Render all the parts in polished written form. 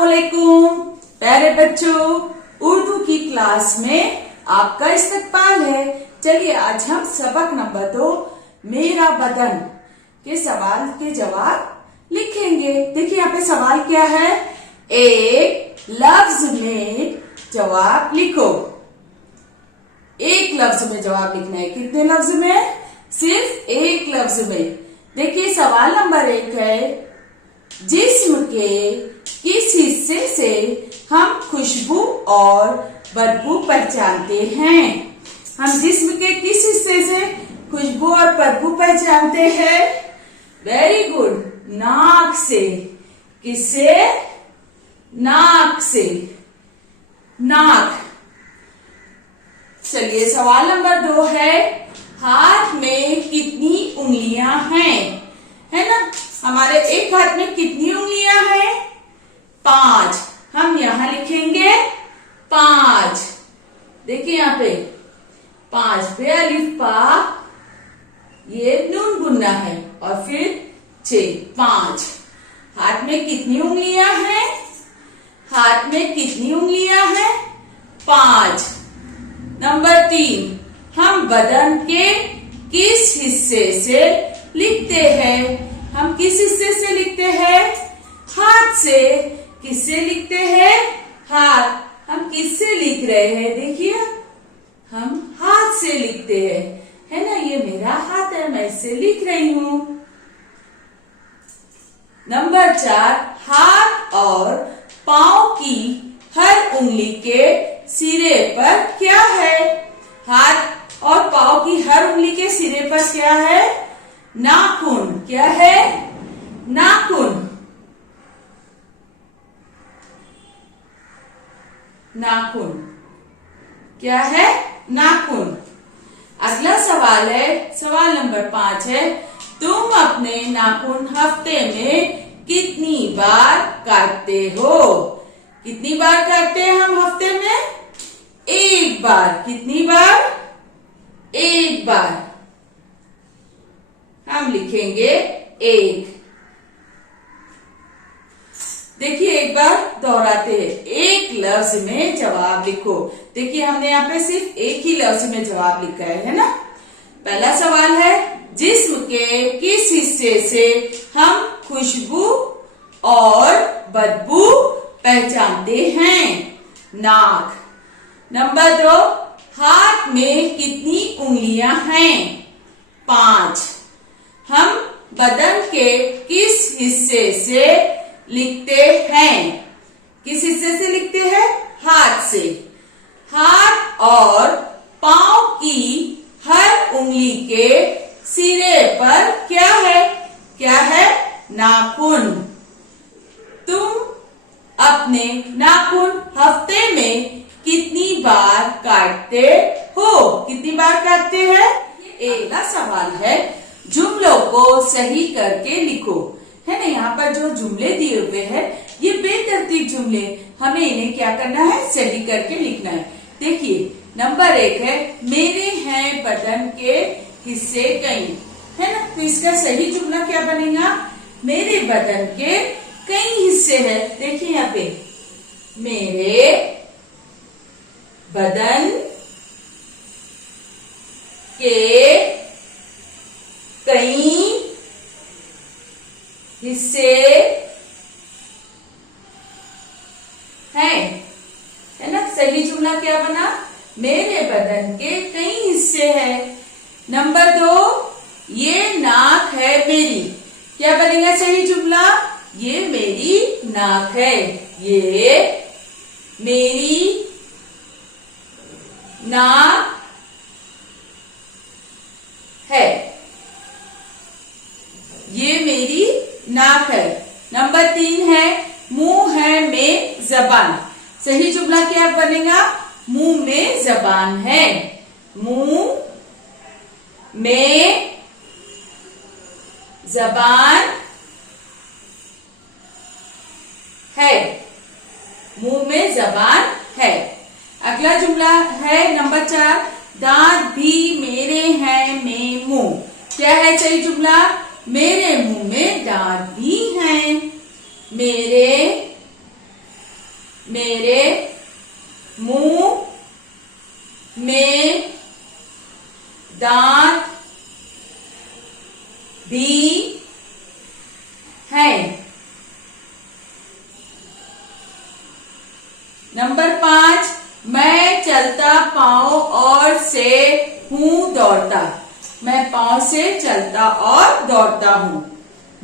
अस्सलामुअलैकुम प्यारे बच्चों, उर्दू की क्लास में आपका इस्तकबाल है। चलिए आज हम सबक नंबर 2 मेरा बदन के सवाल के जवाब लिखेंगे। देखिए यहाँ पे सवाल क्या है, एक लफ्ज में जवाब लिखो। एक लफ्ज में जवाब लिखना है। कितने लफ्ज में? सिर्फ एक लफ्ज में। देखिए सवाल नंबर 1 है, जिस्म के किस हिस्से से हम खुशबू और बदबू पहचानते हैं? हम जिस्म के किस हिस्से से खुशबू और बदबू पहचानते हैं? वेरी गुड, नाक से। किससे? नाक से। नाक। चलिए सवाल नंबर 2 है, हाथ में कितनी उंगलियां हैं? है ना, हमारे एक हाथ में कितनी उंगलियां हैं? 5। हम यहां लिखेंगे 5। देखिए यहाँ पे 5 पे अलिफ पा, ये नून गुन्ना है और फिर 6, 5। हाथ में कितनी उंगलियां हैं? हाथ में कितनी उंगलियां हैं? 5। नंबर 3, हम बदन के किस हिस्से से लिखते हैं? हम किस हिस्से से लिखते हैं? हाथ से। किससे लिखते हैं? हाथ। हम किससे लिख रहे हैं? देखिए हम हाथ से लिखते हैं, है ना। ये मेरा हाथ है, मैं इससे लिख रही हूं। नंबर 4, हाथ और पांव की हर उंगली के सिरे पर क्या है? हाथ और पांव की हर उंगली के सिरे पर क्या है? नाखून। क्या है? नाखून। नाखून। क्या है? नाखून। अगला सवाल है, सवाल नंबर 5 है, तुम अपने नाखून हफ्ते में कितनी बार काटते हो? कितनी बार काटते हैं हम हफ्ते में? 1 बार। कितनी बार? 1 बार। हम लिखेंगे 1। देखिए एक बार दोहराते हैं, एक लफ्ज में जवाब लिखो। देखिए हमने यहाँ पे सिर्फ एक ही लफ्ज में जवाब लिखा है ना। पहला सवाल है, जिस्म के किस हिस्से से हम खुशबू और बदबू पहचानते हैं? नाक। नंबर 2, हाथ में कितनी उंगलियां हैं? 5। हम बदन के किस हिस्से से लिखते हैं? किस हिस्से से लिखते हैं? हाथ से। हाथ और पांव की हर उंगली के सिरे पर क्या है? क्या है? नाखून। तुम अपने नाखून हफ्ते में कितनी बार काटते हो? कितनी बार काटते हैं? अगला सवाल है, जुमलों को सही करके लिखो। है ना, यहाँ पर जो जुमले दिए हुए हैं ये बेतरतीब जुमले, हमें इन्हें क्या करना है? सही करके लिखना है। देखिए नंबर 1 है, मेरे हैं बदन के हिस्से कई। है ना, तो इसका सही जुमला क्या बनेगा? मेरे बदन के कई हिस्से हैं। देखिए यहाँ पे मेरे बदन के कई हिस्से हैं। है ना, सही जुमला क्या बना? मेरे बदन के कई हिस्से हैं। नंबर 2, ये नाक है मेरी। क्या बनेगा सही जुमला? ये मेरी नाक है। ये मेरी नाक है। ये मेरी नाक है। नंबर 3 है, मुंह है में जबान। सही जुमला क्या बनेगा? मुंह में जबान है। मुंह में जबान है। मुंह में जबान है। अगला जुमला है नंबर 4, दांत भी मेरे हैं में मुंह। क्या है सही जुमला? मेरे मुंह में दांत भी हैं। मेरे मेरे मुंह में दांत भी है। नंबर 5, मैं चलता पाँव और से हूं दौड़ता। मैं पाँव से चलता और दौड़ता हूं।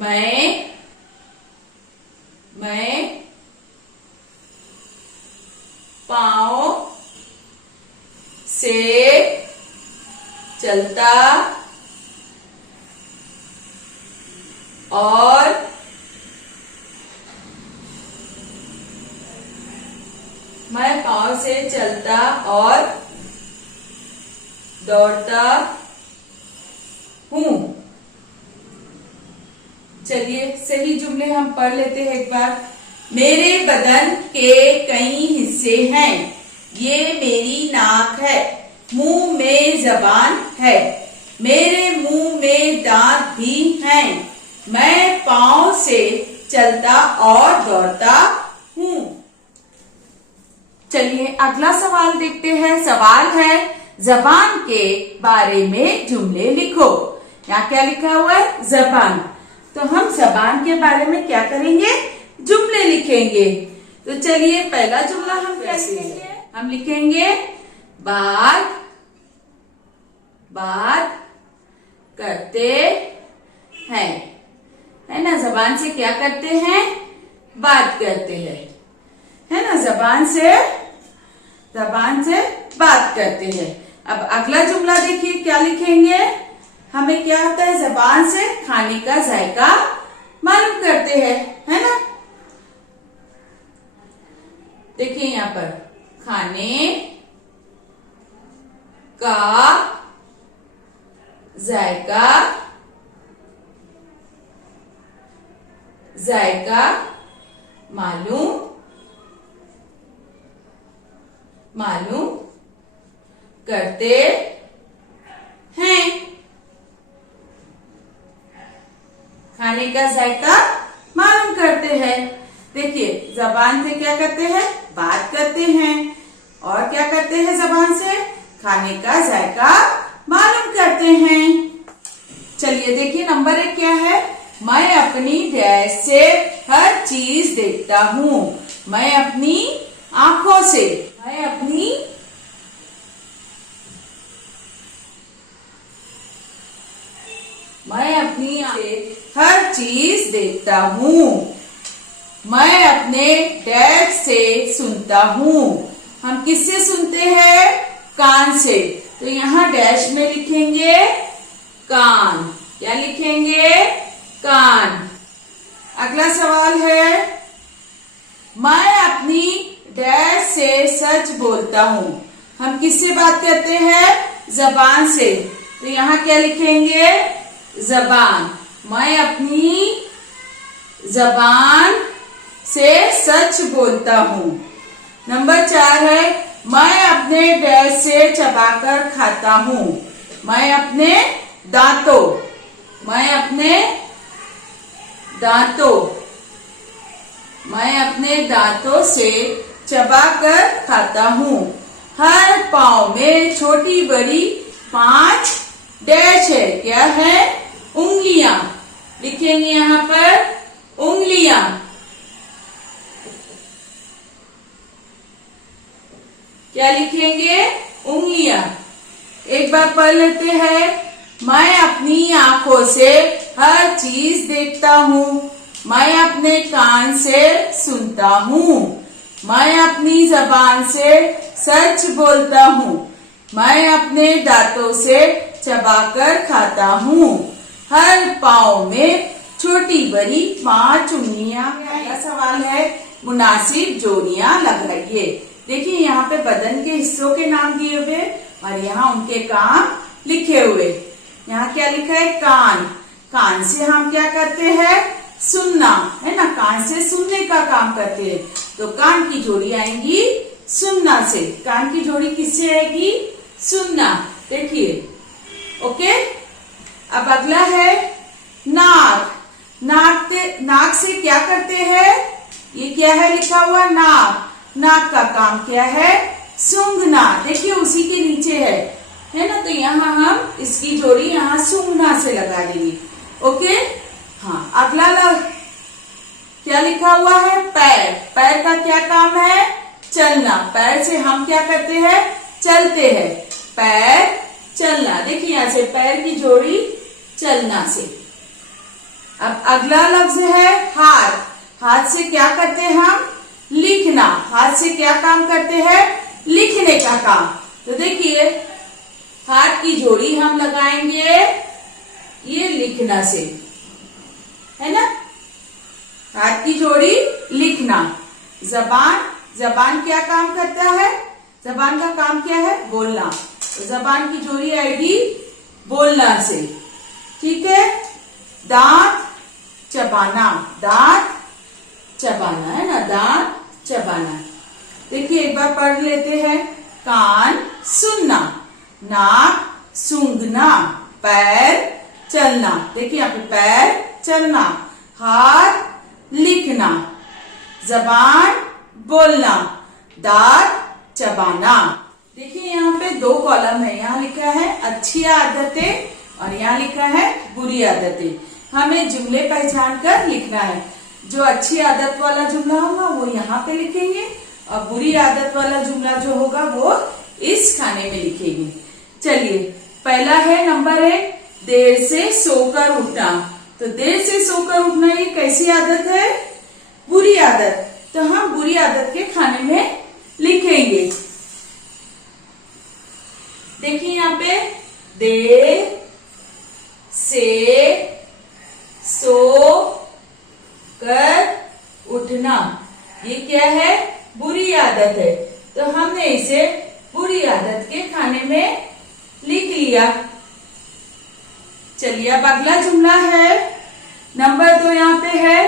मैं पाँव से चलता और मैं पाँव से चलता और दौड़ता हूं। चलिए सही जुमले हम पढ़ लेते हैं एक बार। मेरे बदन के कई हिस्से हैं। ये मेरी नाक है। मुंह में जबान है। मेरे मुंह में दांत भी हैं। मैं पाँव से चलता और दौड़ता हूँ। चलिए अगला सवाल देखते हैं। सवाल है जबान के बारे में जुमले लिखो। यहाँ क्या लिखा हुआ है? जबान। तो हम जबान के बारे में क्या करेंगे? जुमले लिखेंगे। तो चलिए पहला जुमला हम क्या लिखेंगे? हम लिखेंगे बात करते हैं। है ना? जबान से क्या करते हैं? बात करते हैं। है ना? जबान से बात करते हैं। अब अगला जुमला देखिए क्या लिखेंगे। हमें क्या होता है? जबान से खाने का जायका मालूम करते हैं। है ना? देखिए यहाँ पर खाने का जायका मालूम करते हैं। खाने का जायका मालूम करते हैं। देखिए जबान से क्या करते हैं? बात करते हैं। और क्या करते हैं? जबान से खाने का जायका मालूम करते हैं। चलिए देखिए नंबर 1 क्या है? मैं अपनी डैश से हर चीज देखता हूँ। मैं अपनी आंखों से हर चीज देखता हूँ। मैं अपने डैश से सुनता हूँ। हम किससे सुनते हैं? कान से। तो यहाँ डैश में लिखेंगे कान। क्या लिखेंगे? कान। अगला सवाल है मैं अपनी डैश से सच बोलता हूँ। हम किससे बात करते हैं? जबान से। तो यहाँ क्या लिखेंगे? जबान। मैं अपनी जबान से सच बोलता हूँ। नंबर 4 है मैं अपने डैश से चबाकर खाता हूँ। मैं अपने दांतों से चबाकर खाता हूँ। हर पाँव में छोटी बड़ी 5 डैश है। क्या है? उंगलियां। लिखेंगे यहाँ पर उंगलियां। क्या लिखेंगे? उंगलियां। एक बार पढ़ लेते हैं। मैं अपनी आंखों से हर चीज देखता हूँ। मैं अपने कान से सुनता हूँ। मैं अपनी जबान से सच बोलता हूँ। मैं अपने दांतों से चबाकर खाता हूँ। हर पाँव में छोटी बड़ी 5 उंगलियां। अगला सवाल है मुनासिब जोड़ियां लगाइए। देखिए यहाँ पे बदन के हिस्सों के नाम दिए हुए और यहाँ उनके काम लिखे हुए। यहाँ क्या लिखा है? कान। कान से हम क्या करते हैं? सुनना। है ना? कान से सुनने का काम करते हैं। तो कान की जोड़ी आएंगी सुनना से। कान की जोड़ी किससे आएगी? सुनना। देखिए ओके। अब अगला है नाक। नाक से क्या करते हैं? ये क्या है लिखा हुआ? नाक। नाक का काम क्या है? सूंघना। देखिए उसी के नीचे है ना, तो यहाँ हम इसकी जोड़ी यहाँ सूंघना से लगा देंगे। ओके, हाँ। अगला क्या लिखा हुआ है? पैर। पैर का क्या काम है? चलना। पैर से हम क्या करते हैं? चलते हैं। पैर चलना। देखिए यहाँ से पैर की जोड़ी चलना से। अब अगला लफ्ज है हाथ। हाथ से क्या करते हैं हम? लिखना। हाथ से क्या काम करते हैं? लिखने का काम। तो देखिए हाथ की जोड़ी हम लगाएंगे ये लिखना से, है ना। हाथ की जोड़ी लिखना। जबान। जबान क्या काम करता है? जबान का काम क्या है? बोलना। तो जबान की जोड़ी आएगी बोलना से। ठीक है। दांत चबाना। दांत चबाना, है ना, दांत चबाना। देखिए एक बार पढ़ लेते हैं। कान सुनना, नाक सूंघना, पैर चलना। देखिए यहाँ पे पैर चलना, हाथ लिखना, जबान बोलना, दांत चबाना। देखिए यहाँ पे 2 कॉलम है। यहाँ लिखा है अच्छी आदतें और यहाँ लिखा है बुरी आदतें। हमें जुमले पहचान कर लिखना है। जो अच्छी आदत वाला जुमला होगा वो यहाँ पे लिखेंगे और बुरी आदत वाला जुमला जो होगा वो इस खाने में लिखेंगे। चलिए पहला है नंबर 1, देर से सोकर उठना। तो देर से सोकर उठना ये कैसी आदत है? बुरी आदत। तो हम बुरी आदत के खाने में लिखेंगे। देखिए यहाँ पे देर से सो कर उठना, ये क्या है? बुरी आदत है। तो हमने इसे बुरी आदत के खाने में लिख लिया। चलिए अब अगला जुमला है नंबर 2। यहाँ पे है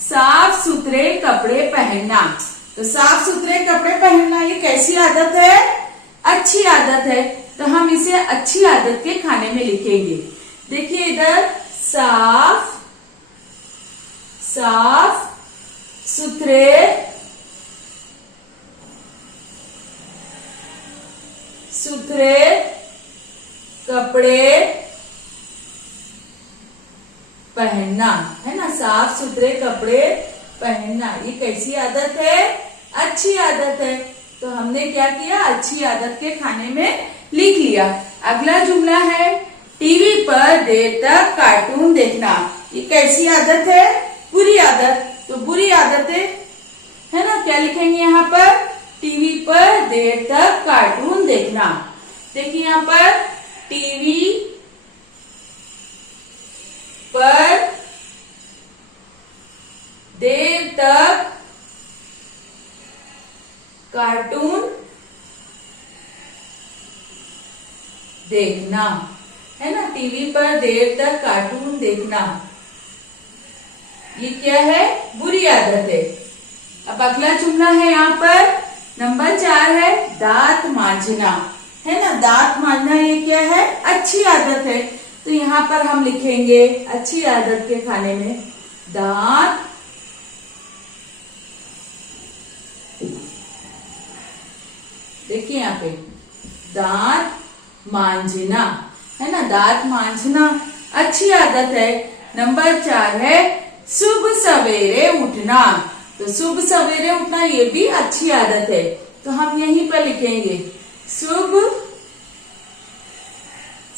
साफ सुथरे कपड़े पहनना। तो साफ सुथरे कपड़े पहनना ये कैसी आदत है? अच्छी आदत है। तो हम इसे अच्छी आदत के खाने में लिखेंगे। देखिए इधर साफ सुथरे कपड़े पहनना, है ना। साफ सुथरे कपड़े पहनना ये कैसी आदत है? अच्छी आदत है। तो हमने क्या किया? अच्छी आदत के खाने में लिख लिया। अगला जुमला है टीवी पर देर तक कार्टून देखना। ये कैसी आदत है? बुरी आदत। तो बुरी आदतें, है ना, क्या लिखेंगे यहाँ पर? टीवी पर देर तक कार्टून देखना। देखिए यहाँ पर टीवी पर देर तक कार्टून देखना, है ना। टीवी पर देर तक कार्टून देखना ये क्या है? बुरी आदत है। अब अगला जुमला है यहाँ पर नंबर 4 है दांत मांजना, है ना। दांत मांजना ये क्या है? अच्छी आदत है। तो यहाँ पर हम लिखेंगे अच्छी आदत के खाने में दांत देखिए यहाँ पे दांत मांजना, है ना। दांत मांजना अच्छी आदत है। नंबर 4 है सुबह सवेरे उठना। तो सुबह सवेरे उठना ये भी अच्छी आदत है। तो हम यहीं पर लिखेंगे सुबह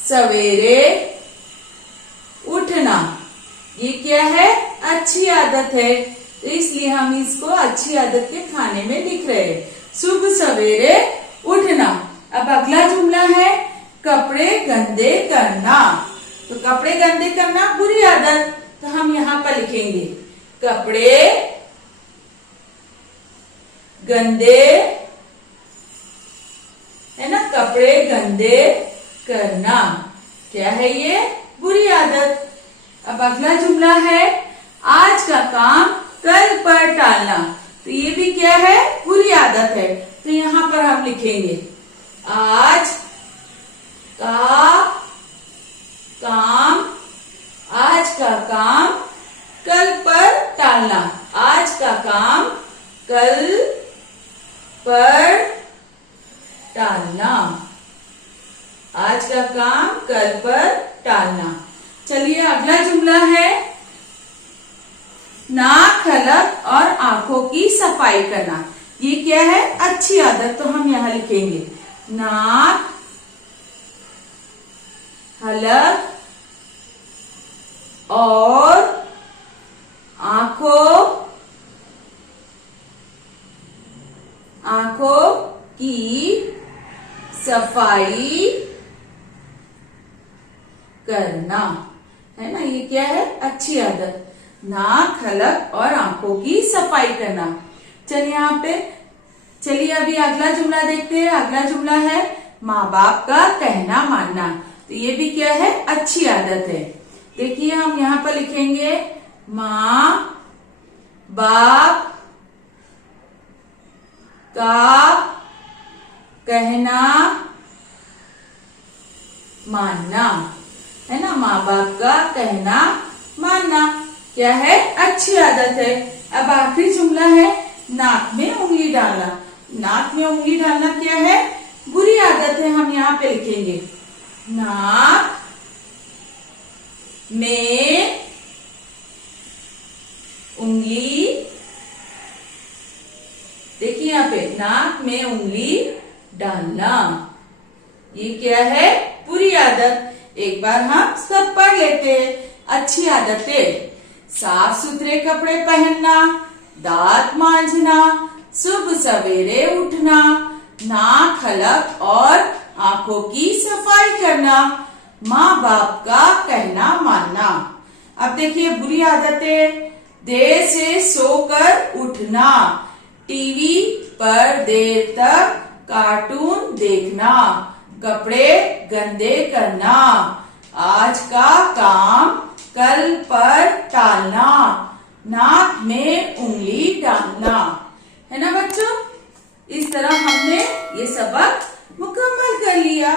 सवेरे उठना ये क्या है? अच्छी आदत है। तो इसलिए हम इसको अच्छी आदत के खाने में लिख रहे हैं, सुबह सवेरे उठना। अब अगला जुमला है कपड़े गंदे करना। तो कपड़े गंदे करना बुरी आदत। तो हम यहाँ पर लिखेंगे कपड़े गंदे, है ना। कपड़े गंदे करना क्या है? ये बुरी आदत। अब अगला जुमला है आज का काम कल पर टालना। तो ये भी क्या है? बुरी आदत है। तो यहाँ पर हम लिखेंगे आज का काम, आज का काम कल पर टालना। आज का काम कल पर टालना, आज का काम कल पर टालना। चलिए अगला जुमला है नाक, हलक और आंखों की सफाई करना। ये क्या है? अच्छी आदत। तो हम यहां लिखेंगे नाक, हलक और आंखों की सफाई करना, है ना। ये क्या है? अच्छी आदत। नाक, हलक और आंखों की सफाई करना। चलिए यहाँ पे, चलिए अभी अगला जुमला देखते हैं। अगला जुमला है माँ बाप का कहना मानना। तो ये भी क्या है? अच्छी आदत है। देखिए हम यहाँ पर लिखेंगे माँ बाप का कहना मानना, है ना। माँ बाप का कहना मानना क्या है? अच्छी आदत है। अब आखिरी जुमला है नाक में उंगली डालना। नाक में उंगली डालना क्या है? बुरी आदत है। हम यहाँ पे लिखेंगे नाक में उंगली, देखिए यहाँ पे नाक में उंगली डालना, ये क्या है? बुरी आदत। एक बार हम सब पढ़ लेते हैं। अच्छी आदतें: साफ सुथरे कपड़े पहनना, दांत मांजना, सुबह सवेरे उठना, नाक, हलक और आंखों की सफाई करना, माँ बाप का कहना मानना। अब देखिए बुरी आदतें: देर से सोकर उठना, टीवी पर देर तक कार्टून देखना, कपड़े गंदे करना, आज का काम कल पर टालना, नाक में उंगली डालना। है ना बच्चों? इस तरह हमने ये सबक मुकम्मल कर लिया।